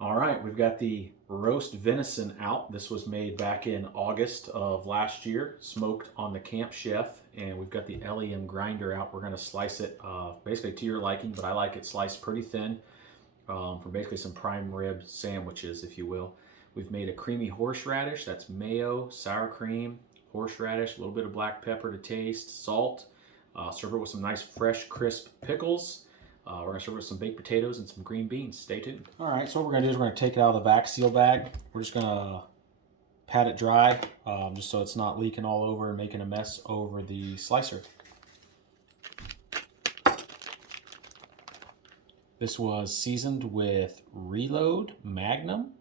All right, we've got the roast venison out. This was made back in August of last year, smoked on the Camp Chef, and we've got the LEM grinder out. We're going to slice it basically to your liking, but I like it sliced pretty thin for basically some prime rib sandwiches, if you will. We've made a creamy horseradish. That's mayo, sour cream, horseradish, a little bit of black pepper to taste, salt. Serve it with some nice fresh crisp pickles. We're going to serve it with some baked potatoes and some green beans. Stay tuned. All right, so what we're going to do is we're going to take it out of the vac seal bag. We're just going to pat it dry just so it's not leaking all over and making a mess over the slicer. This was seasoned with Reload Magnum.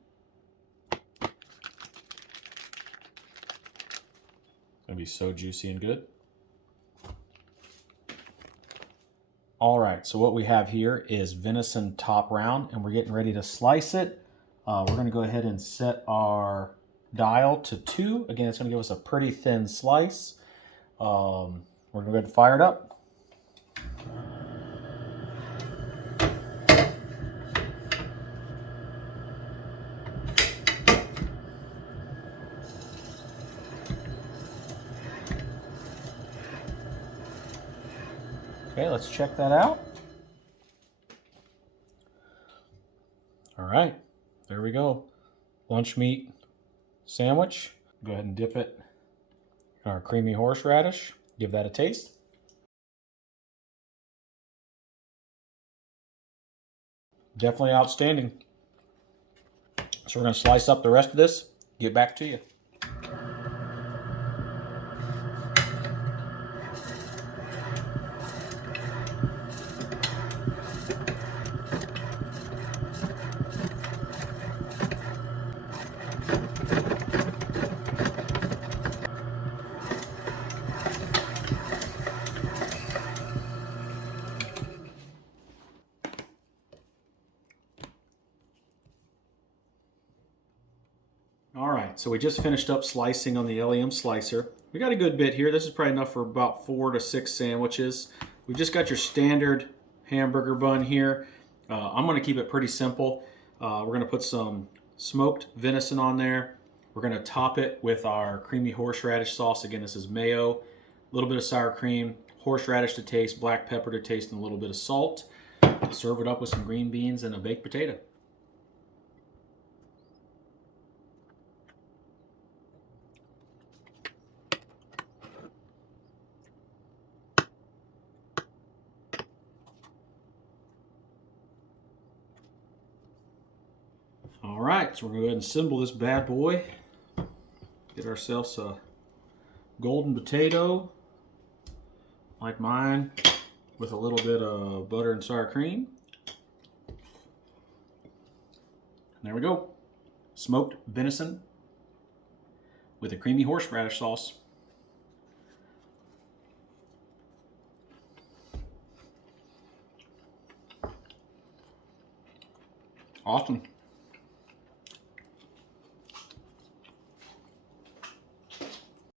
Gonna be so juicy and good. All right, so what we have here is venison top round, and we're getting ready to slice it. We're gonna go ahead and set our dial to 2. Again, it's gonna give us a pretty thin slice. We're gonna go ahead and fire it up. Okay, let's check that out. All right, there we go. Lunch meat sandwich. Go ahead and dip it in our creamy horseradish. Give that a taste. Definitely outstanding. So we're going to slice up the rest of this, get back to you. All right, so we just finished up slicing on the LEM Slicer. We got a good bit here. This is probably enough for about 4 to 6 sandwiches. We just got your standard hamburger bun here. I'm gonna keep it pretty simple. We're gonna put some smoked venison on there. We're gonna top it with our creamy horseradish sauce. Again, this is mayo, a little bit of sour cream, horseradish to taste, black pepper to taste, and a little bit of salt. Serve it up with some green beans and a baked potato. All right, so we're gonna go ahead and assemble this bad boy. Get ourselves a golden potato, like mine, with a little bit of butter and sour cream. And there we go. Smoked venison with a creamy horseradish sauce. Awesome.